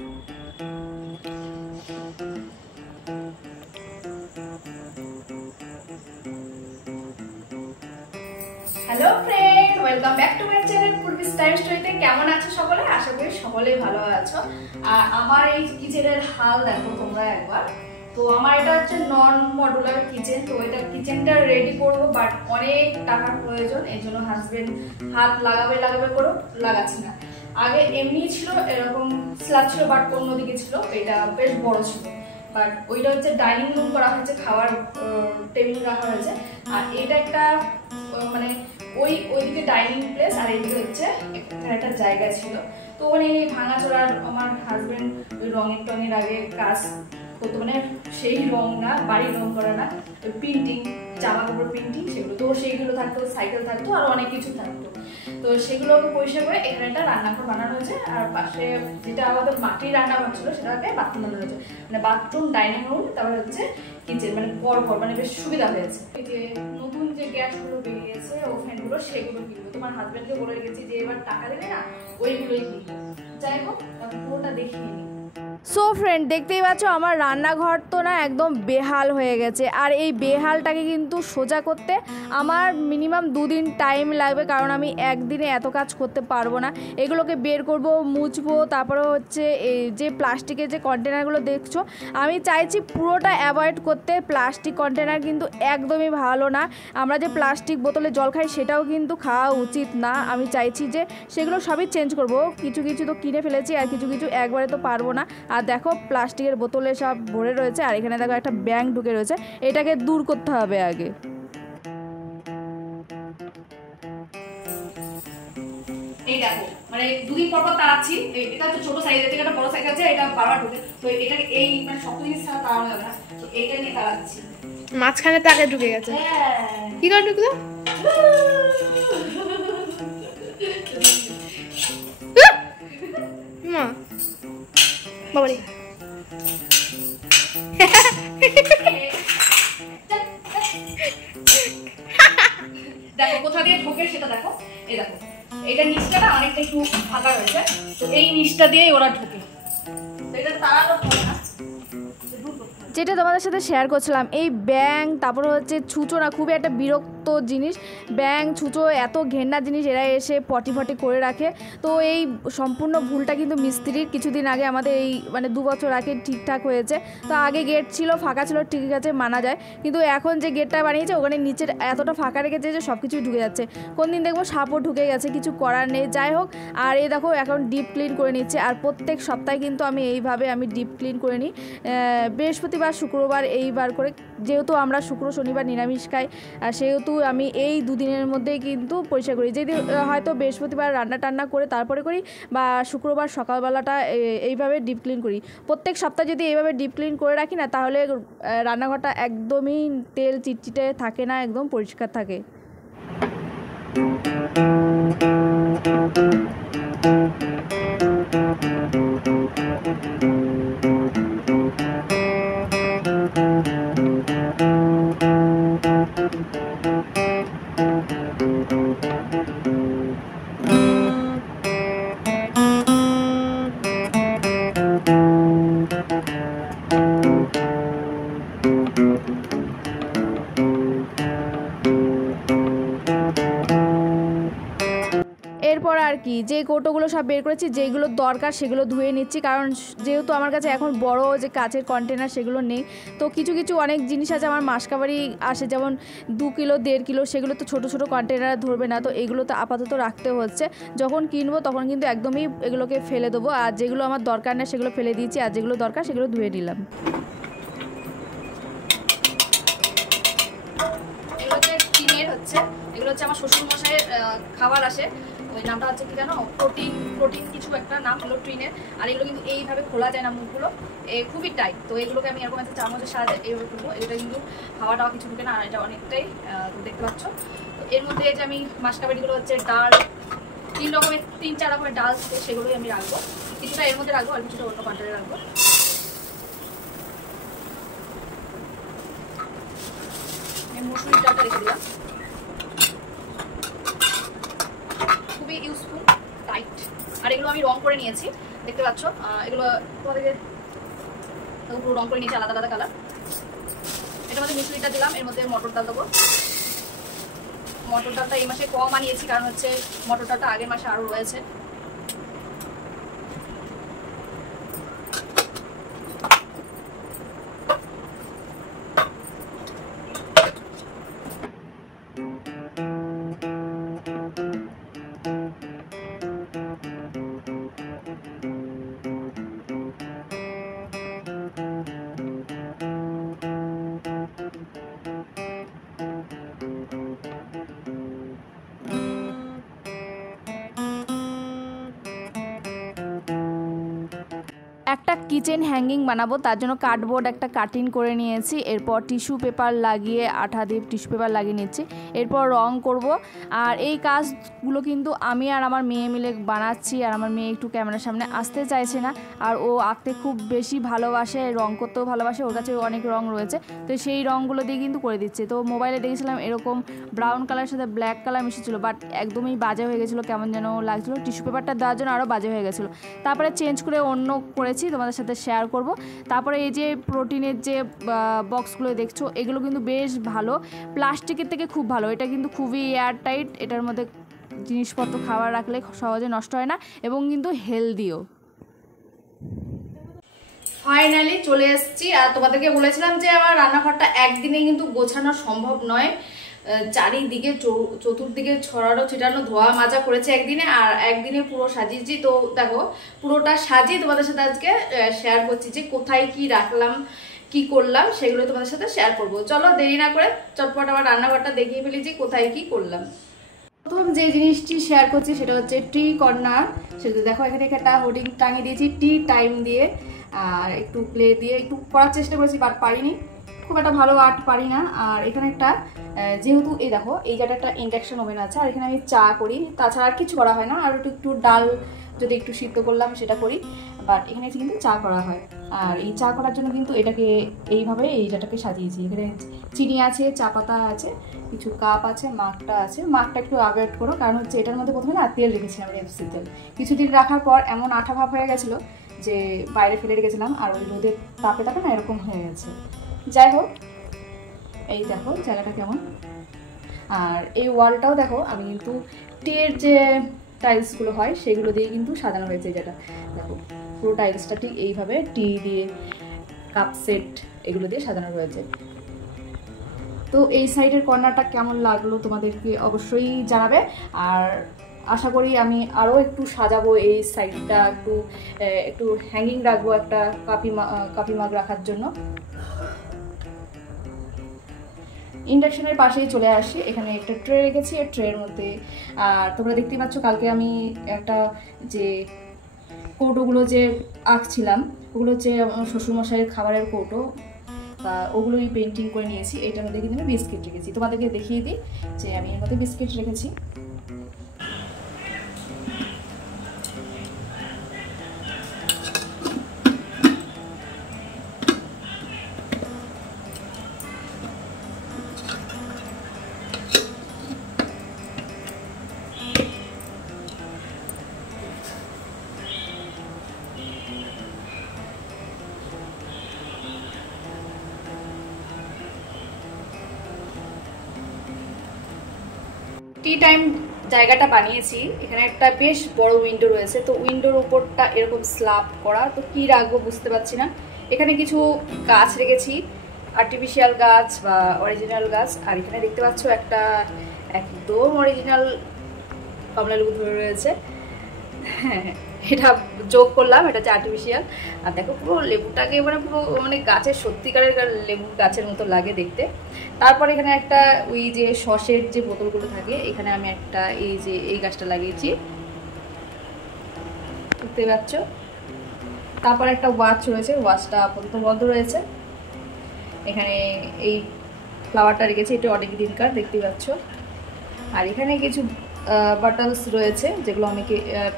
Hello friend, welcome back to my channel Purbi's time স্টোরিতে। কেমন আছো সকলে? আশা করি সকলেই ভালো আছো। আর আমার এই কিচেনের হাল দেখো তোমরা একবার। তো আমার এটা হচ্ছে নন মডুলার কিচেন। তো এটা কিচেনটা রেডি করবো, বাট অনেক টাকার প্রয়োজন। এই জন্য হাজবেন্ড হাত লাগাবে করো, লাগাচ্ছি না। আগে এমনি ছিল, এরকম স্ল্যাব ছিল, বাট অন্যদিকে ছিল, এটা বেশ বড় ছিল। বাট ওইটা হচ্ছে ডাইনিং রুম করা হয়েছে, খাওয়ার টেবিল রাখা হয়েছে। আর এটা একটা মানে ওইদিকে ডাইনিং প্লেস, আর এইদিকে হচ্ছে একটা জায়গা ছিল। তো মানে ভাঙাচোরা আমার হাজবেন্ড ওই রঙের আগে কাজ করতো, মানে সেই রং না, বাড়ির রং করা না, ওই প্রিন্টিং, জামা কাপড় প্রিন্টিং, সেগুলো। তো সেইগুলো থাকতো, সাইকেল থাকতো, আর অনেক কিছু থাকতো। তো সেগুলোকে পরিষ্কার করে এখানে একটা রান্নাঘর বানানো হয়েছে। আর পাশে যেটা আমাদের মাটির রান্নাঘর ছিল, সেটাকে বাথরুম বানানো হয়েছে। মানে বাথরুম, ডাইনিং রুম, তারপরে হচ্ছে কিচেন, মানে পর মানে বেশ সুবিধা হয়েছে। এই যে নতুন যে গ্যাসগুলো বেরিয়েছে, ওভেনগুলো, সেগুলো কিনবো। তোমার হাজবেন্ডকে বলে রেখেছি যে এবার টাকা দেবে না, ওইগুলোই কিনবো। যাই হোক, পুরোটা দেখিয়ে নিই। সো ফ্রেন্ড, দেখতেই পাচ্ছ আমার রান্নাঘর তো না একদম বেহাল হয়ে গেছে। আর এই বেহালটাকে কিন্তু সোজা করতে আমার মিনিমাম 2 দিন টাইম লাগবে, কারণ আমি একদিনে এত কাজ করতে পারবো না। এগুলোকে বের করব, মুছবো, তারপরে হচ্ছে এই যে প্লাস্টিকের যে কন্টেনারগুলো দেখছো, আমি চাইছি পুরোটা অ্যাভয়েড করতে। প্লাস্টিক কন্টেনার কিন্তু একদমই ভালো না। আমরা যে প্লাস্টিক বোতলে জল খাই, সেটাও কিন্তু খাওয়া উচিত না। আমি চাইছি যে সেগুলো সবই চেঞ্জ করব। কিছু কিছু তো কিনে ফেলেছি, আর কিছু কিছু একবারে তো পারবো না। আর দেখো প্লাস্টিকের বোতলে সব ভরে রয়েছে, আর এখানে দেখো একটা ব্যাঙ ঢুকে রয়েছে, এটাকে দূর করতে হবে আগে। এই দেখো, মানে 2 দিন পর তাড়াচ্ছি। এটা তো ছোট সাইজ আছে, এটা বড় সাইজ আছে, এটা বারবার ঢুকে। তো এটাকে এই মানে শক্ত জিনিস ছাড়া তাড়ানো যাবে না। তো এইটা নিয়ে তাড়াচ্ছি। মাঝখানে তাকে ঢুকে গেছে। কি করে ঢুকলো? মা বাবারে, দেখো কোথা দিয়ে ঢোকে সেটা দেখো। এই দেখো, এটা নিচটা না অনেকটা একটু ফাঁকা রয়েছে, তো এই নিচটা দিয়ে ওরা ঢোকে। তো এটা তাড়ানো হবে না। যেটা তোমাদের সাথে শেয়ার করছিলাম, এই ব্যাঙ, তারপরে হচ্ছে ছুঁচো না, খুবই একটা বিরক্ত জিনিস। ব্যাঙ, ছুঁচো, এত ঘেন্না জিনিস, এরা এসে পটি করে রাখে। তো এই সম্পূর্ণ ভুলটা কিন্তু মিস্ত্রির। কিছুদিন আগে আমাদের এই মানে 2 বছর আগে ঠিকঠাক হয়েছে। তো আগে গেট ছিল, ফাঁকা ছিল, ঠিক আছে, মানা যায়। কিন্তু এখন যে গেটটা বানিয়েছে, ওখানে নিচের এতটা ফাঁকা রেখেছে যে সব কিছুই ঢুকে যাচ্ছে। কোন দিন দেখবো সাপও ঢুকে গেছে, কিছু করার নেই। যাই হোক, আর এই দেখো এখন ডিপ ক্লিন করে নিচ্ছে। আর প্রত্যেক সপ্তাহে কিন্তু আমি এইভাবে ডিপ ক্লিন করে নিই, বৃহস্পতিবার, শুক্রবার, এইবার করে। যেহেতু আমরা শুক্র শনিবার নিরামিষ খাই, সেহেতু আমি এই 2 দিনের মধ্যেই কিন্তু পরিষ্কার করি। যদি হয়তো বৃহস্পতিবার রান্না টান্না করে তারপরে করি, বা শুক্রবার সকালবেলাটা এইভাবে ডিপ ক্লিন করি। প্রত্যেক সপ্তাহে যদি এইভাবে ডিপ ক্লিন করে রাখি না, তাহলে রান্নাঘরটা একদমই তেল চিটচিটে থাকে না, একদম পরিষ্কার থাকে। এরপর আর কি, যে কৌটোগুলো সব বের করেছি, যেগুলো দরকার সেগুলো ধুয়ে নিচ্ছি। কারণ যেহেতু আমার কাছে এখন বড় যে কাচের কন্টেনার সেগুলো নেই। তো কিছু কিছু অনেক জিনিস আছে আমার মাসকাবারি আসে, যেমন 2 কিলো 1.5 কিলো, সেগুলো তো ছোটো ছোটো কন্টেনার ধরবে না। তো এগুলো তো আপাতত রাখতে হচ্ছে। যখন কিনবো তখন কিন্তু একদমই এগুলোকে ফেলে দেবো। আর যেগুলো আমার দরকার না সেগুলো ফেলে দিয়েছি, আর যেগুলো দরকার সেগুলো ধুয়ে নিলাম। এগুলো হচ্ছে আমার শ্বশুর মশাইয়ের খাবার আসে। ওই নামটা হচ্ছে কি জানো, প্রোটিন কিছু একটা নাম হলো ট্রিনের। আর এগুলো কিন্তু এইভাবে খোলা যায় না, মুখগুলো খুবই টাইট। তো এগুলোকে আমি এরকম একটা চামচের সাহায্যে এইভাবে খুলবো। এটা কিন্তু হাওয়া টাওয়া কিছু ঢুকে না, আর এটা অনেকটাই দেখতে পাচ্ছ। তো এর মধ্যে যে আমি মাসকাবাড়িগুলো হচ্ছে ডাল, 3-4 রকমের ডাল, সেগুলোই আমি রাখবো। কিছুটা এর মধ্যে রাখবো, আর কিছুটা অন্য কন্টেনারে রাখবো। মসুরির ডালটা রেখে দিলাম, খুবই ইউজফুল, টাইট। আর এগুলো আমি রং করে নিয়েছি। দেখতে পাচ্ছ এগুলো তোমাদেরকে পুরো রং করে নিয়েছি আলাদা আলাদা কালার। এটার মধ্যে মিষ্টিটা দিলাম, এর মধ্যে মটর ডাল দেবো। মটর ডালটা এই মাসে কম আনিয়েছি কারণ হচ্ছে মটর ডালটা আগের মাসে আরও রয়েছে। একটা কিচেন হ্যাঙ্গিং বানাবো, তার জন্য কার্ডবোর্ড একটা কাটিং করে নিয়েছি। এরপর টিস্যু পেপার লাগিয়ে আঠা দিয়ে টিস্যু পেপার লাগিয়ে নিচ্ছি। এরপর রং করব। আর এই কাজগুলো কিন্তু আমি আর আমার মেয়ে মিলে বানাচ্ছি। আর আমার মেয়ে একটু ক্যামেরার সামনে আসতে চাইছে না, আর ও আঁকতে খুব বেশি ভালোবাসে, রং করতেও ভালোবাসে, ওর কাছে অনেক রং রয়েছে, তো সেই রঙগুলো দিয়ে কিন্তু করে দিচ্ছে। তো মোবাইলে দেখেছিলাম এরকম ব্রাউন কালারের সাথে ব্ল্যাক কালার মিশেছিল, বাট একদমই বাজে হয়ে গেছিলো, কেমন যেন লাগছিলো। টিস্যু পেপারটা দেওয়ার জন্য আরও বাজে হয়ে গেছিলো। তারপরে চেঞ্জ করে অন্য করেছি, তোমাদের সাথে শেয়ার করব। তারপরে এই যে প্রোটিনের যে বক্সগুলো দেখছো, এগুলো কিন্তু বেশ ভালো, প্লাস্টিকের থেকে খুব ভালো। এটা কিন্তু খুবই এয়ার টাইট, এটার মধ্যে জিনিসপত্র খাবার রাখলে সহজে নষ্ট হয় না এবং কিন্তু হেলদিও। ফাইনালি চলে এসেছি। আর তোমাদেরকে বলেছিলাম যে আমার রান্নাঘরটা একদিনে কিন্তু গোছানো সম্ভব নয়, চারিদিকে চতুর্দিকে ছড়ানো ছিটানো ধোয়া মাজা করেছে একদিনে, আর একদিনে পুরো সাজিয়েছি। তো দেখো পুরোটা সাজিয়ে তোমাদের সাথে আজকে শেয়ার করছি যে কোথায় কি রাখলাম, কি করলাম, সেগুলো তোমাদের সাথে শেয়ার করবো। চলো দেরি না করে চটপট আমার রান্নাঘরটা দেখিয়ে ফেলি যে কোথায় কি করলাম। প্রথম যে জিনিসটি শেয়ার করছি সেটা হচ্ছে টি কর্নার। সেটা দেখো এখানে একটা হোর্ডিং টাঙিয়ে দিয়েছি টি টাইম দিয়ে, আর একটু প্লে দিয়ে একটু করার চেষ্টা করেছি, বাট পারিনি, খুব একটা ভালো আর্ট পারি না। আর এখানে একটা যেহেতু এই দেখো এই জায়গাটা একটা ইন্ডাকশন ওভেন আছে, আর এখানে আমি চা করি, তাছাড়া আর কিছু করা হয় না। আর একটু ডাল যদি একটু সিদ্ধ করলাম সেটা করি, বাট এখানে কিন্তু চা করা হয়। আর এই চা করার জন্য কিন্তু এটাকে এইভাবে এইটাকে সাজিয়েছি। এখানে চিনি আছে, চা পাতা আছে, কিছু কাপ আছে, মাগটা আছে। মাগটা একটু অ্যাভয়েড করো, কারণ হচ্ছে এটার মধ্যে প্রথমে না তেল রেখেছিলাম, রেপসি তেল। কিছুদিন রাখার পর এমন আঠা ভাব হয়ে গেছিলো যে বাইরে ফেলে রেখেছিলাম, আর ওই রোদের তাপে তাপে না এরকম হয়ে গেছে। যাই হোক, এই দেখো জায়গাটা কেমন। আর এই ওয়ালটাও দেখো আমি কিন্তু টিয়ের যে টাইলসগুলো হয় সেগুলো দিয়ে কিন্তু সাজানো হয়েছে। যেটা দেখো পুরো টাইলসটা ঠিক এইভাবে টি দিয়ে কাপ সেট এগুলো দিয়ে সাজানো রয়েছে। তো এই সাইডের কর্নারটা কেমন লাগলো তোমাদেরকে অবশ্যই জানাবে। আর আশা করি আমি আরও একটু সাজাবো এই সাইডটা, একটু হ্যাঙ্গিং রাখবো একটা কাপি মাগ রাখার জন্য। ইন্ডাকশনের পাশেই চলে আসি, এখানে একটা ট্রে রেখেছি, এর ট্রের মধ্যে আর তোমরা দেখতেই পাচ্ছ কালকে আমি একটা যে কৌটোগুলো যে আঁকছিলাম ওগুলো হচ্ছে শ্বশুরমশাইয়ের খাবারের কৌটো, বা ওগুলোই পেন্টিং করে নিয়েছি। এটার মধ্যে কিন্তু আমি বিস্কিট রেখেছি, তোমাদেরকে দেখিয়ে দিই যে আমি এর মধ্যে বিস্কিট রেখেছি। টি টাইম জায়গাটা বানিয়েছি, এখানে একটা বেশ বড় উইন্ডো রয়েছে। তো উইন্ডোর উপরটা এরকম স্ল্যাব করা, তো কি রাখবো বুঝতে পারছি না। এখানে কিছু গাছ রেখেছি, আর্টিফিশিয়াল গাছ বা অরিজিনাল গাছ। আর এখানে দেখতে পাচ্ছ একটা একদম অরিজিনাল কমলালেবু ধরে রয়েছে। হ্যাঁ, এটা যোগ করলাম, এটা হচ্ছে আর্টিফিশিয়াল। আর দেখো পুরো লেবুটাকে পুরো গাছের সত্যিকারের লেবু গাছের মতো লাগে দেখতে। তারপর এখানে একটা ওই যে সসের যে বোতলগুলো থাকে, এখানে আমি একটা এই যে এই গাছটা লাগিয়েছি, দেখতে পাচ্ছ। তারপর একটা ওয়াচ রয়েছে, ওয়াচটা আপাতত বন্ধ রয়েছে। এখানে এই ফ্লাওয়ারটা রেখেছি, এটা অনেক দিনকার, দেখতে পাচ্ছ। আর এখানে কিছু বাটলস রয়েছে যেগুলো আমি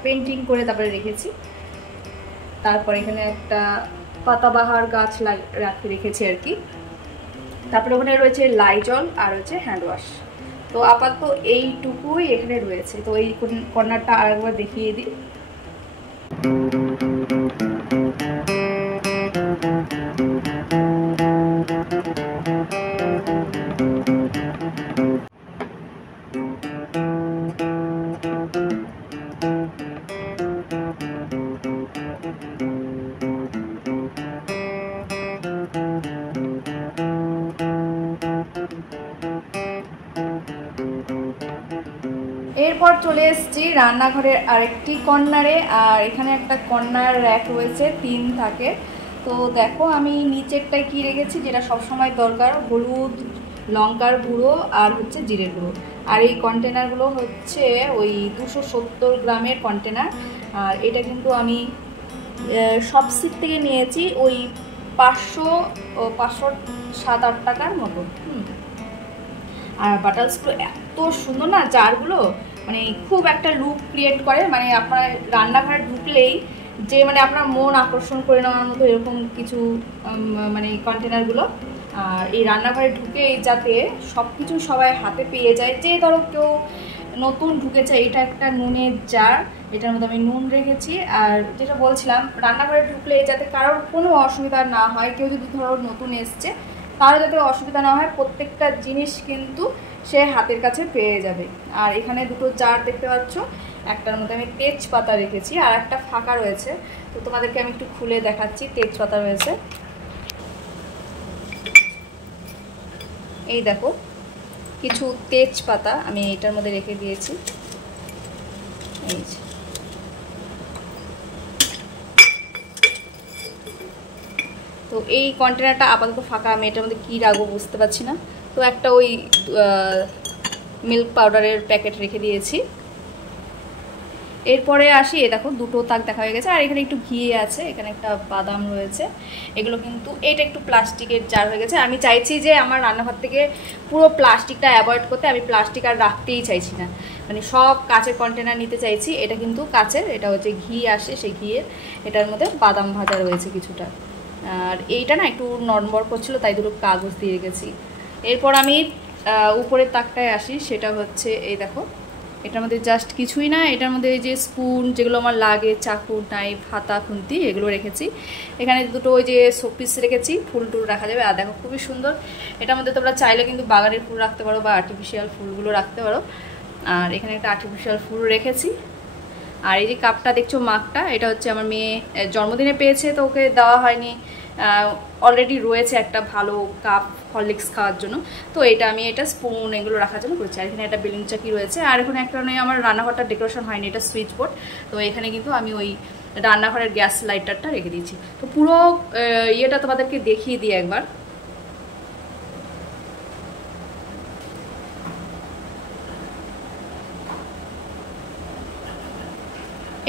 পেন্টিং করে তারপরে রেখেছি। তারপর এখানে একটা পাতাবাহার গাছ রেখেছি আর কি। তারপরে ওখানে রয়েছে লাইজল আর হচ্ছে হ্যান্ড ওয়াশ। তো আপাতত এইটুকুই এখানে রয়েছে। তো এই কর্নারটা আরেকবার দেখিয়ে দিই। এরপর চলে এসেছি রান্নাঘরের আরেকটি কর্নারে। আর এখানে একটা কর্নার র্যাক রয়েছে, 3 থাকে। তো দেখো আমি নিচেরটায় কি রেখেছি, যেটা সবসময় দরকার, হলুদ, লঙ্কার গুঁড়ো আর হচ্ছে জিরের গুঁড়ো। আর এই কন্টেনারগুলো হচ্ছে ওই 270 গ্রামের কন্টেনার। আর এটা কিন্তু আমি সবসিট থেকে নিয়েছি ওই 507-8 টাকার মতো। আর বাটালসগুলো এত সুন্দর না, জারগুলো মানে খুব একটা লুক ক্রিয়েট করে, মানে আপনার রান্নাঘরে ঢুকলেই যে মানে আপনার মন আকর্ষণ করে নেওয়ার মতো এরকম কিছু মানে কন্টেনারগুলো। আর এই রান্নাঘরে ঢুকে যাতে সব কিছু সবাই হাতে পেয়ে যায়, যে ধরো কেউ নতুন ঢুকেছে, এটা একটা নুনের জার, এটার মধ্যে আমি নুন রেখেছি। আর যেটা বলছিলাম, রান্নাঘরে ঢুকলে যাতে কারোর কোনো অসুবিধা না হয়, কেউ যদি ধরো নতুন এসছে তারও যাতে অসুবিধা না হয়, প্রত্যেকটা জিনিস কিন্তু সে হাতের কাছে পেয়ে যাবে। আর এখানে দুটো জার দেখতে পাচ্ছ, একটার মধ্যে আমি তেজপাতা রেখেছি আর একটা ফাঁকা রয়েছে। তো তোমাদেরকে আমি একটু খুলে দেখাচ্ছি। তেজপাতা রয়েছে, এই দেখো কিছু তেজপাতা আমি এটার মধ্যে রেখে দিয়েছি। এই যে তো এই কন্টেনারটা আপাতত ফাঁকা, আমি এটার মধ্যে কী রাখবো বুঝতে পারছি না। তো একটা ওই মিল্ক পাউডারের প্যাকেট রেখে দিয়েছি। এরপরে আসি, এ দেখো দুটো তাক দেখা হয়ে গেছে। আর এখানে একটু ঘি আছে, এখানে একটা বাদাম রয়েছে। এগুলো কিন্তু এটা একটু প্লাস্টিকের জার হয়ে গেছে। আমি চাইছি যে আমার রান্নাঘর থেকে পুরো প্লাস্টিকটা অ্যাভয়েড করতে, আমি প্লাস্টিক আর রাখতেই চাইছি না, মানে সব কাচের কন্টেনার নিতে চাইছি। এটা কিন্তু কাচের, এটা হচ্ছে ঘি আসে, সেই ঘিয়ের এটার মধ্যে বাদাম ভাজা রয়েছে কিছুটা। আর এইটা না একটু নড়বড় করছিল, তাই দুটো কাগজ দিয়ে রেখেছি। এরপর আমি উপরের তাকটায় আসি, সেটা হচ্ছে এই দেখো, এটার মধ্যে জাস্ট কিছুই না, এটার মধ্যে এই যে স্পুন যেগুলো আমার লাগে, চাকু, নাইফ, হাতা, খুন্তি, এগুলো রেখেছি। এখানে দুটো ওই যে শোপিস রেখেছি, ফুল টুল রাখা যাবে। আর দেখো খুবই সুন্দর, এটার মধ্যে তোমরা চাইলে কিন্তু বাগানের ফুল রাখতে পারো বা আর্টিফিশিয়াল ফুলগুলো রাখতে পারো। আর এখানে একটা আর্টিফিশিয়াল ফুল রেখেছি। আর এই যে কাপটা দেখছো, মাগটা, এটা হচ্ছে আমার মেয়ে জন্মদিনে পেয়েছে, তো ওকে দেওয়া হয়নি, অলরেডি রয়েছে একটা ভালো কাপ হরলিক্স খাওয়ার জন্য। তো এটা আমি এটা স্পুন এগুলো রাখার জন্য করেছি। আর এখানে একটা বেলুন চাকি রয়েছে। আর এখানে একটা আমার রান্নাঘরটা ডেকোরেশন হয়নি, এটা সুইচ বোর্ড। তো এখানে কিন্তু আমি ওই রান্নাঘরের গ্যাস লাইটারটা রেখে দিয়েছি। তো পুরো ইয়েটা তোমাদেরকে দেখিয়ে দিই একবার।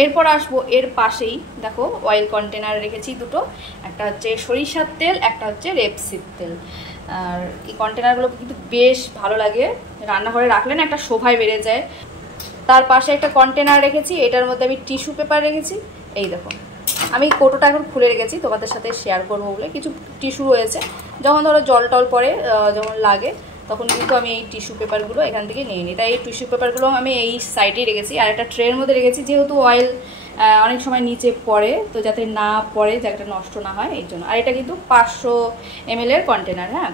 এরপর আসবো এর পাশেই, দেখো অয়েল কন্টেনার রেখেছি দুটো, একটা হচ্ছে সরিষার তেল, একটা হচ্ছে রেপসিড তেল। আর এই কন্টেনারগুলো কিন্তু বেশ ভালো লাগে, রান্নাঘরে রাখলে না একটা শোভায় বেড়ে যায়। তার পাশে একটা কন্টেনার রেখেছি, এটার মধ্যে আমি টিস্যু পেপার রেখেছি। এই দেখো আমি কৌটোটা এখন খুলে রেখেছি তোমাদের সাথে শেয়ার করবো বলে। কিছু টিস্যু রয়েছে, যখন ধরো জল টল পরে যখন লাগে তখন কিন্তু আমি এই টিস্যু পেপারগুলো এখান থেকে নিয়ে নিই। তাই এই টিস্যু পেপারগুলো আমি এই সাইডেই রেখেছি। আর একটা ট্রের মধ্যে রেখেছি, যেহেতু অয়েল অনেক সময় নিচে পড়ে, তো যাতে না পড়ে, যাতে নষ্ট না হয় এই জন্য। আর এটা কিন্তু 500 ml এর কন্টেনার। হ্যাঁ,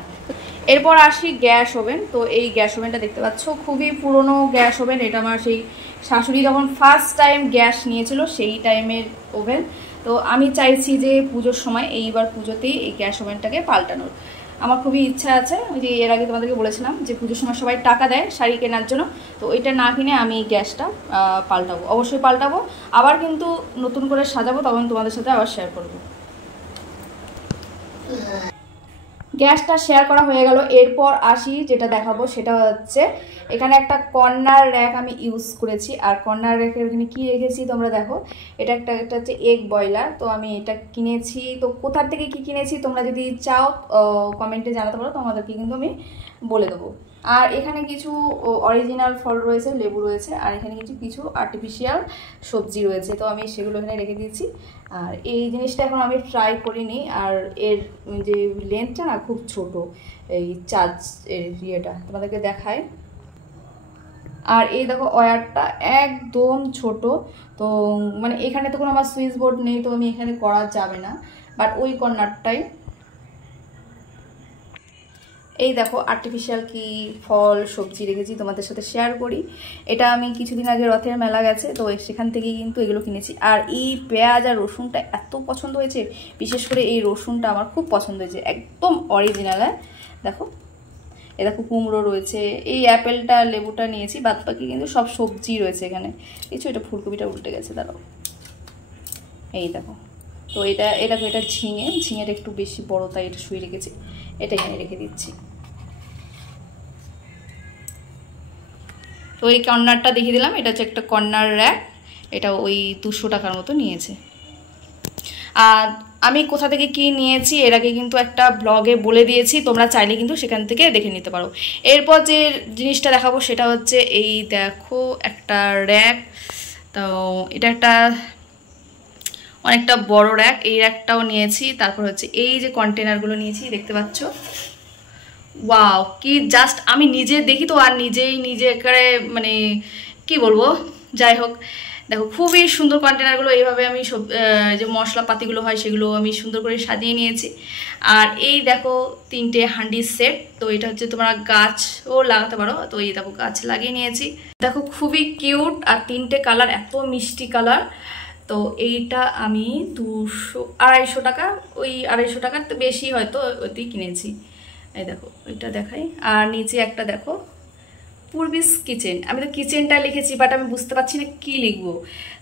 এরপর আসি গ্যাস ওভেন। তো এই গ্যাস ওভেনটা দেখতে পাচ্ছ, খুবই পুরনো গ্যাস ওভেন। এটা আমার সেই শাশুড়ি যখন ফার্স্ট টাইম গ্যাস নিয়েছিল সেই টাইমের ওভেন। তো আমি চাইছি যে পুজোর সময়, এইবার পুজোতেই এই গ্যাস ওভেনটাকে পাল্টানোর আমার খুবই ইচ্ছা আছে। ওই যে এর আগে তোমাদেরকে বলেছিলাম যে পুজোর সময় সবাই টাকা দেয় শাড়ি কেনার জন্য, তো ওইটা না কিনে আমি গ্যাসটা পাল্টাবো, অবশ্যই পাল্টাবো। আবার কিন্তু নতুন করে সাজাবো, তখন তোমাদের সাথে আবার শেয়ার করবো। গ্যাসটা শেয়ার করা হয়ে গেল। এরপর আসি, যেটা দেখাবো সেটা হচ্ছে এখানে একটা কর্নার র্যাক আমি ইউজ করেছি। আর কর্নার র্যাকের এখানে কী রেখেছি তোমরা দেখো, এটা একটা হচ্ছে এগ বয়লার। তো আমি এটা কিনেছি, তো কোথার থেকে কি কিনেছি তোমরা যদি চাও কমেন্টে জানাতে পারো, তোমাদেরকে কিন্তু আমি বলে দেবো। আর এখানে কিছু অরিজিনাল ফল রয়েছে, লেবু রয়েছে, আর এখানে কিছু আর্টিফিশিয়াল সবজি রয়েছে, তো আমি সেগুলো এখানে রেখে দিয়েছি। আর এই জিনিসটা এখন আমি ট্রাই করিনি। আর এর যে লেন্থটা না খুব ছোট, এই চার্জ এর ইয়েটা তোমাদেরকে দেখায়। আর এই দেখো ওয়্যারটা একদম ছোট, তো মানে এখানে তো কোনো আমার সুইচ বোর্ড নেই, তো আমি এখানে করা যাবে না, বাট ওই কর্নারটাই। এই দেখো আর্টিফিশিয়াল কি ফল সবজি রেখেছি, তোমাদের সাথে শেয়ার করি। এটা আমি কিছুদিন আগে রথের মেলা গেছে, তো সেখান থেকেই কিন্তু এগুলো কিনেছি। আর এই পেঁয়াজ আর রসুনটা এত পছন্দ হয়েছে, বিশেষ করে এই রসুনটা আমার খুব পছন্দ হয়েছে, একদম অরিজিনাল। দেখো এ দেখো কুমড়ো রয়েছে, এই অ্যাপেলটা লেবুটা নিয়েছি, বাদ বাকি কিন্তু সব সবজি রয়েছে এখানে। কিছু এটা ফুলকপিটা উল্টে গেছে, দাঁড়াও। এই দেখো, তো এটা দেখো এটা ঝিঙেটা একটু বেশি বড়, তাই এটা শুয়ে রেখেছি, এটা এখানে রেখে দিচ্ছি। তো এই কর্নারটা দেখিয়ে দিলাম, এটা হচ্ছে একটা কর্নার র্যাক, এটা ওই 200 টাকার মতো নিয়েছে। আর আমি কোথা থেকে কি নিয়েছি এর আগে কিন্তু একটা ব্লগে বলে দিয়েছি, তোমরা চাইলে কিন্তু সেখান থেকে দেখে নিতে পারো। এরপর যে জিনিসটা দেখাবো সেটা হচ্ছে এই দেখো একটা র্যাক। তো এটা একটা অনেকটা বড় র্যাক, এই র্যাকটাও নিয়েছি। তারপর হচ্ছে এই যে কন্টেনারগুলো নিয়েছি, দেখতে পাচ্ছ, ওয়াও কি জাস্ট আমি নিজে দেখি তো আর নিজে একেবারে মানে কি বলবো, যাই হোক দেখো খুবই সুন্দর কন্টেনারগুলো। এইভাবে আমি সব যে মশলাপাতিগুলো হয় সেগুলো আমি সুন্দর করে সাজিয়ে নিয়েছি। আর এই দেখো 3টে হান্ডি সেট, তো এটা হচ্ছে তোমরা গাছও লাগাতে পারো, তো এই দেখো গাছ লাগিয়ে নিয়েছি। দেখো খুবই কিউট, আর 3টে কালার, এত মিষ্টি কালার। তো এইটা আমি 200-250 টাকা, ওই 250 টাকার তো বেশি হয়তো ওইতেই কিনেছি। এই দেখো এটা দেখাই। আর নিচে একটা দেখো পূর্বিস কিচেন, আমি তো কিচেনটা লিখেছি বাট আমি বুঝতে পারছি না কি লিখবো।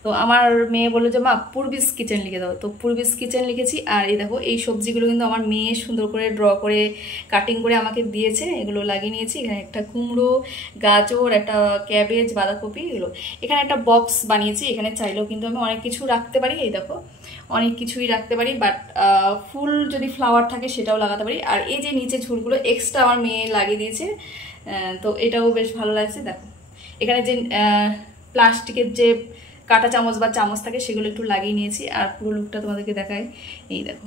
তো আমার মেয়ে বললো যে মা পূর্বিস কিচেন লিখে দাও, তো পূর্বিস কিচেন লিখেছি। আর এই দেখো এই সবজিগুলো কিন্তু আমার মেয়ে সুন্দর করে ড্র করে কাটিং করে আমাকে দিয়েছে, এগুলো লাগিয়ে নিয়েছি। এখানে একটা কুমড়ো, গাজর, একটা ক্যাবেজ, বাঁধাকপি, এগুলো। এখানে একটা বক্স বানিয়েছি, এখানে চাইলেও কিন্তু আমি অনেক কিছু রাখতে পারি। এই দেখো অনেক কিছুই রাখতে পারি, বাট ফুল যদি ফ্লাওয়ার থাকে সেটাও লাগাতে পারি। আর এই যে নিচে ঝুলগুলো এক্সট্রা আমার মেয়ে লাগিয়ে দিয়েছে, তো এটাও বেশ ভালো লাগছে। দেখো এখানে যে প্লাস্টিকের যে কাঁটা চামচ বা চামচ থাকে সেগুলো একটু লাগিয়ে নিয়েছি। আর পুরো লুকটা তোমাদেরকে দেখায়, এই দেখো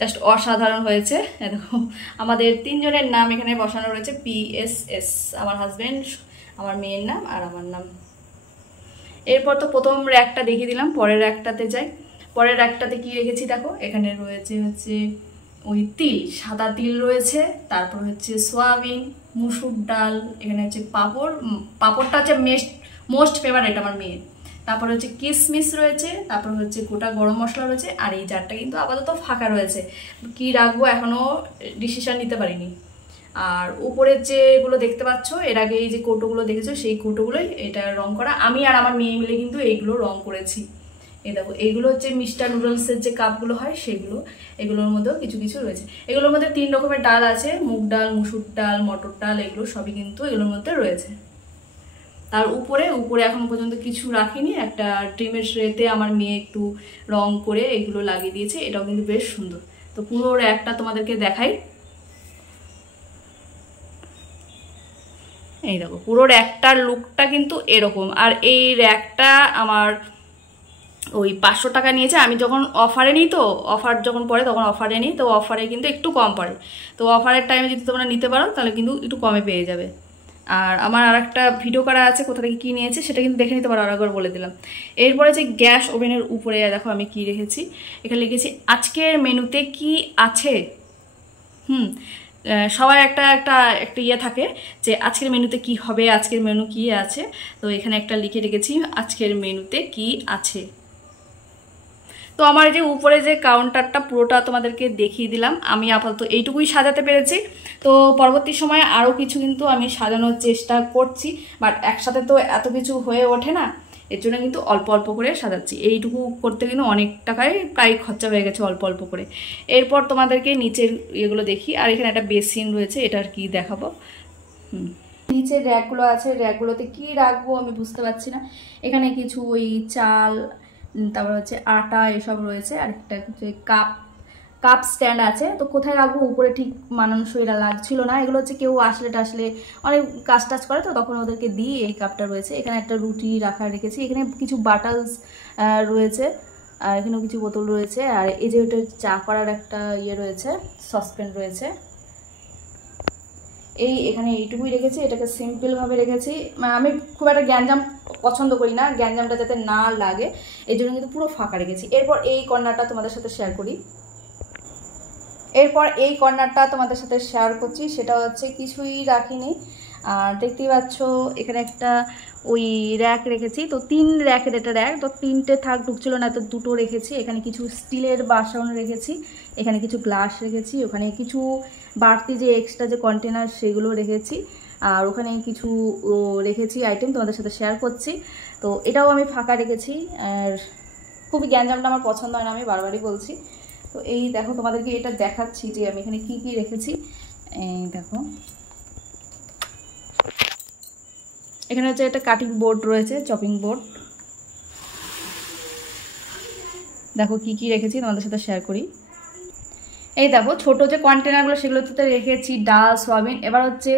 জাস্ট অসাধারণ হয়েছে। দেখো আমাদের 3 জনের নাম এখানে বসানো রয়েছে, PSS, আমার হাজব্যান্ড, আমার মেয়ের নাম আর আমার নাম। এরপর তো প্রথম র্যাকটা দেখিয়ে দিলাম, পরের র্যাকটাতে যাই। পরের র্যাকটাতে কি রেখেছি দেখো, এখানে রয়েছে হচ্ছে ওই তিল, সাদা তিল রয়েছে, তারপর হচ্ছে সয়াবিন, মুসুর ডাল, এখানে হচ্ছে পাঁপড়টা হচ্ছে মোস্ট ফেভারিট আমার মেয়ের। তারপর হচ্ছে কিশমিশ রয়েছে, তারপর হচ্ছে গোটা গরম মশলা রয়েছে। আর এই জারটা কিন্তু আপাতত ফাঁকা রয়েছে, কি রাখবো এখনো ডিসিশন নিতে পারিনি। আর উপরের যেগুলো দেখতে পাচ্ছ, এর আগে এই যে কৌটোগুলো দেখেছো সেই কৌটোগুলোই এটা রং করা, আমি আর আমার মেয়ে মিলে কিন্তু এইগুলো রং করেছি। এই দেখো এইগুলো হচ্ছে মিস্টার নুডলসের যে কাপগুলো হয় সেগুলো, এগুলোর মধ্যেও কিছু কিছু রয়েছে। এগুলোর মধ্যে 3 রকমের ডাল আছে, মুগ ডাল, মুসুর ডাল, মটর ডাল, এগুলো সবই কিন্তু এগুলোর মধ্যে রয়েছে। তার উপরে এখন পর্যন্ত কিছু রাখিনি, একটা ড্রিমের ট্রেতে আমার মেয়ে একটু রং করে এগুলো লাগিয়ে দিয়েছে, এটাও কিন্তু বেশ সুন্দর। তো পুরো র্যাকটা তোমাদেরকে দেখাই, এই দেখো পুরো র্যাকটার লুকটা কিন্তু এরকম। আর এই র্যাকটা আমার ওই 500 টাকা নিয়েছে, আমি যখন অফারে নিই, তো অফার যখন পড়ে তখন অফারে নিই, তো অফারে কিন্তু একটু কম পড়ে। তো অফারের টাইমে যদি তোমরা নিতে পারো তাহলে কিন্তু একটু কমে পেয়ে যাবে। আর আমার আর একটা ভিডিও করা আছে কোথা থেকে কী নিয়েছে সেটা কিন্তু দেখে নিতে পারো, আরেকবার বলে দিলাম। এরপরে যে গ্যাস ওভেনের উপরে দেখো আমি কি রেখেছি, এখানে লিখেছি আজকের মেনুতে কি আছে। সবার একটা ইয়ে থাকে যে আজকের মেনুতে কি হবে, আজকের মেনু কি আছে। তো এখানে একটা লিখে রেখেছি আজকের মেনুতে কি আছে। তো আমার যে উপরে যে কাউন্টারটা পুরোটা তোমাদেরকে দেখিয়ে দিলাম, আমি আপাতত এইটুকুই সাজাতে পেরেছি। তো পরবর্তী সময়ে আরও কিছু কিন্তু আমি সাজানোর চেষ্টা করছি, বাট একসাথে তো এত কিছু হয়ে ওঠে না, এর জন্য কিন্তু অল্প অল্প করে সাজাচ্ছি। এইটুকু করতে কিন্তু অনেক টাকায় প্রায় খরচা হয়ে গেছে অল্প অল্প করে। এরপর তোমাদেরকে নিচের ইয়েগুলো দেখি। আর এখানে একটা বেসিন রয়েছে, এটার কি দেখাবো। নিচের র্যাকগুলো আছে, র্যাকগুলোতে কি রাখবো আমি বুঝতে পারছি না। এখানে কিছু ওই চাল, তারপর হচ্ছে আটা, এসব রয়েছে। আর একটা হচ্ছে কাপ স্ট্যান্ড আছে, তো কোথায় রাখবো উপরে ঠিক মানানসই এরা লাগছিল না। এগুলো হচ্ছে কেউ আসলে অনেক কাজ টাজ করে, তো তখন ওদেরকে দিই। এই কাপটা রয়েছে, এখানে একটা রুটি রাখা রেখেছি, এখানে কিছু বাটালস রয়েছে, আর এখানেও কিছু বোতল রয়েছে। আর এই যে ওটা চা করার একটা ইয়ে রয়েছে, সসপ্যান রয়েছে। এখানে এইটুকুই রেখেছি, এটাকে সিম্পলভাবে রেখেছি। আমি খুব একটা গ্যাঞ্জাম পছন্দ করি না, গ্যাঞ্জামটা যাতে না লাগে এই জন্য কিন্তু পুরো ফাঁকা রেখেছি। এরপর এই কর্নারটা তোমাদের সাথে শেয়ার করি। এরপর এই কর্নারটা তোমাদের সাথে শেয়ার করছি, সেটা হচ্ছে কিছুই রাখিনি। আর দেখতেই পাচ্ছ এখানে একটা ওই র্যাক রেখেছি, তো 3 র্যাকের এটা র্যাক, তো 3টে থাক ঢুকছিল না, তো 2টো রেখেছি। এখানে কিছু স্টিলের বাসন রেখেছি, এখানে কিছু গ্লাস রেখেছি, ওখানে কিছু বাড়তি যে এক্সট্রা যে কন্টেনার সেগুলো রেখেছি, আর ওখানে কিছু রেখেছি আইটেম তোমাদের সাথে শেয়ার করছি। তো এটাও আমি ফাঁকা রেখেছি, আর খুবই গ্যাঞ্জামটা আমার পছন্দ হয় না, আমি বারবারই বলছি। তো এই দেখো তোমাদেরকে এটা দেখাচ্ছি যে আমি এখানে কি কি রেখেছি। এই দেখো এখানে হচ্ছে একটা কাটিং বোর্ড রয়েছে, চপিং বোর্ড। দেখো কি কি রেখেছি তোমাদের সাথে শেয়ার করি। এই দেখো ছোট যে কন্টেনারগুলো সেগুলোতে রেখেছি ডাল, সয়াবিন। এবার হচ্ছে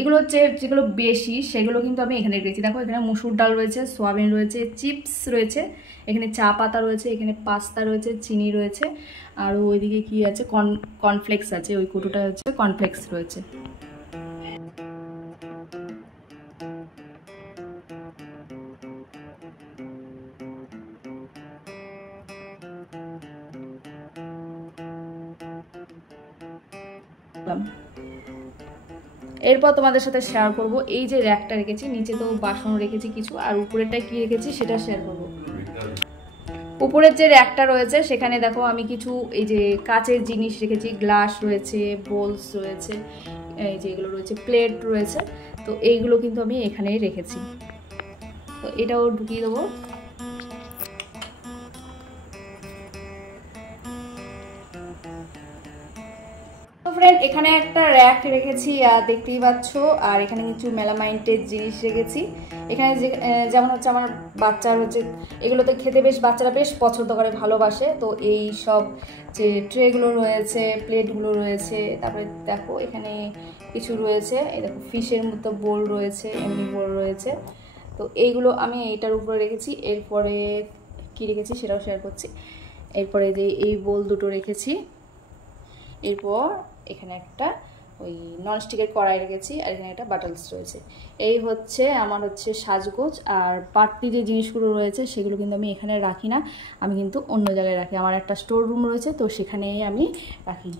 এগুলো হচ্ছে যেগুলো বেশি সেগুলো কিন্তু আমি এখানে রেখেছি। দেখো এখানে মুসুর ডাল রয়েছে, সয়াবিন রয়েছে, চিপস রয়েছে, এখানে চা পাতা রয়েছে, এখানে পাস্তা রয়েছে, চিনি রয়েছে, আর ওইদিকে কি আছে কর্নফ্লেক্স আছে, ওই কুটোটা হচ্ছে কর্নফ্লেক্স রয়েছে। এরপর তোমাদের সাথে শেয়ার করব এই যে র্যাকটা রেখেছি, নিচে তো বাসন রেখেছি কিছু, আর উপরেরটা কি রেখেছি সেটা শেয়ার করব। উপরের যে র্যাকটা রয়েছে সেখানে দেখো আমি কিছু এই যে কাচের জিনিস রেখেছি, গ্লাস রয়েছে, বোলস রয়েছে, এই যে এগুলো রয়েছে, প্লেট রয়েছে। তো এইগুলো কিন্তু আমি এখানেই রেখেছি, তো এটাও ঢুকিয়ে দেবো। ফ্রেন্ড এখানে একটা র্যাক রেখেছি, আর দেখতেই পাচ্ছ, আর এখানে কিছু মেলামাইন্টের জিনিস রেখেছি। এখানে যেমন হচ্ছে আমার বাচ্চার হচ্ছে এগুলোতে খেতে বেশ বাচ্চারা বেশ পছন্দ করে, ভালোবাসে। তো এই সব যে ট্রেগুলো রয়েছে, প্লেটগুলো রয়েছে, তারপরে দেখো এখানে কিছু রয়েছে, এই দেখো ফিশের মতো বোল রয়েছে, এমনি বোল রয়েছে। তো এইগুলো আমি এইটার উপরে রেখেছি। এরপরে কি রেখেছি সেটাও শেয়ার করছি। এরপরে যে এই বোল দুটো রেখেছি। এরপর এখানে একটা ওই ননস্টিকের কড়াই রেখেছি, আর এখানে একটা বাটলস রয়েছে। এই হচ্ছে আমার হচ্ছে সাজগোজ। আর বাড়তি যে জিনিসগুলো রয়েছে সেগুলো কিন্তু আমি এখানে রাখি না, আমি কিন্তু অন্য জায়গায় রাখি। আমার একটা স্টোর রুম রয়েছে, তো সেখানেই আমি রাখি।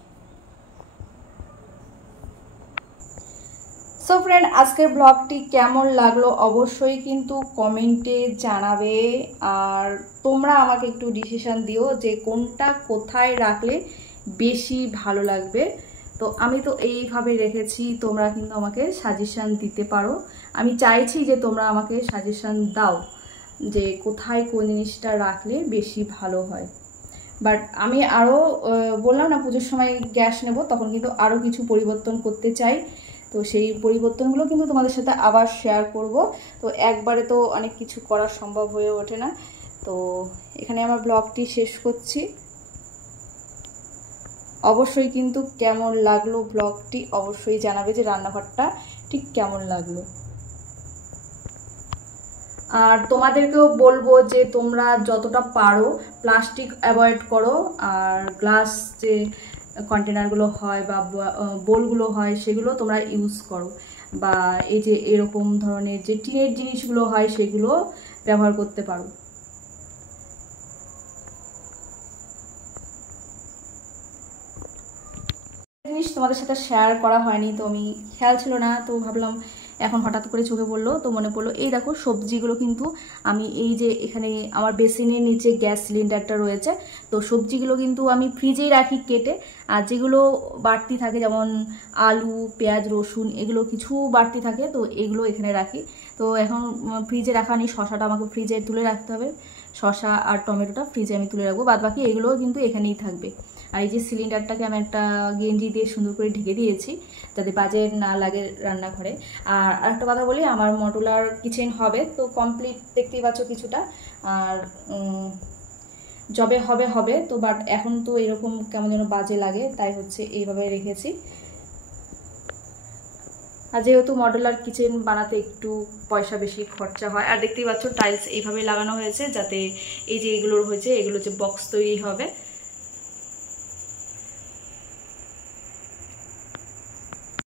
সো ফ্রেন্ড আজকের ব্লগটি কেমন লাগলো অবশ্যই কিন্তু কমেন্টে জানাবে, আর তোমরা আমাকে একটু ডিসিশন দিও যে কোনটা কোথায় রাখলে বেশি ভালো লাগবে। তো আমি তো এইভাবে রেখেছি, তোমরা কিন্তু আমাকে সাজেশান দিতে পারো। আমি চাইছি যে তোমরা আমাকে সাজেশান দাও যে কোথায় কোন জিনিসটা রাখলে বেশি ভালো হয়। বাট আমি আরও বললাম না পুজোর সময় গ্যাস নেব, তখন কিন্তু আরও কিছু পরিবর্তন করতে চাই। তো সেই পরিবর্তনগুলো কিন্তু তোমাদের সাথে আবার শেয়ার করব। তো একবারে তো অনেক কিছু করা সম্ভব হয়ে ওঠে না। তো এখানে আমার ব্লগটি শেষ করছি। অবশ্যই কিন্তু কেমন লাগলো ব্লগটি অবশ্যই জানাবে যে রান্নাঘরটা ঠিক কেমন লাগলো। আর তোমাদেরকেও বলবো যে তোমরা যতটা পারো প্লাস্টিক অ্যাভয়েড করো, আর গ্লাস যে কন্টেনারগুলো হয় বা বোলগুলো হয় সেগুলো তোমরা ইউজ করো, বা এই যে এরকম ধরনের যে টিনের জিনিসগুলো হয় সেগুলো ব্যবহার করতে পারো। জিনিস তোমাদের সাথে শেয়ার করা হয়নি, তো আমি খেয়াল ছিল না, তো ভাবলাম এখন হঠাৎ করে চোখে পড়লো, তো মনে পড়লো। এই দেখো সবজিগুলো কিন্তু আমি এই যে এখানে আমার বেসিনের নিচে গ্যাস সিলিন্ডারটা রয়েছে, তো সবজিগুলো কিন্তু আমি ফ্রিজেই রাখি কেটে। আর যেগুলো বাড়তি থাকে যেমন আলু, পেঁয়াজ, রসুন, এগুলো কিছু বাড়তি থাকে, তো এগুলো এখানে রাখি। তো এখন ফ্রিজে রাখা নেই, শশাটা আমাকে ফ্রিজে তুলে রাখতে হবে, শশা আর টমেটোটা ফ্রিজে আমি তুলে রাখবো, বাদ বাকি এগুলোও কিন্তু এখানেই থাকবে। আর এই যে সিলিন্ডারটাকে আমি একটা গেঞ্জি দিয়ে সুন্দর করে ঢেকে দিয়েছি যাতে বাজে না লাগে রান্নাঘরে। আর আরেকটা কথা বলি, আমার মডুলার কিচেন হবে, তো কমপ্লিট দেখতেই পাচ্ছ কিছুটা, আর জবে হবে তো, বাট এখন তো এরকম কেমন যেন বাজে লাগে, তাই হচ্ছে এইভাবে রেখেছি। আর যেহেতু মডুলার কিচেন বানাতে একটু পয়সা বেশি খরচা হয়, আর দেখতেই পাচ্ছ টাইলস এইভাবে লাগানো হয়েছে যাতে এই যে এগুলোর হয়েছে এগুলো যে বক্স তৈরি হবে।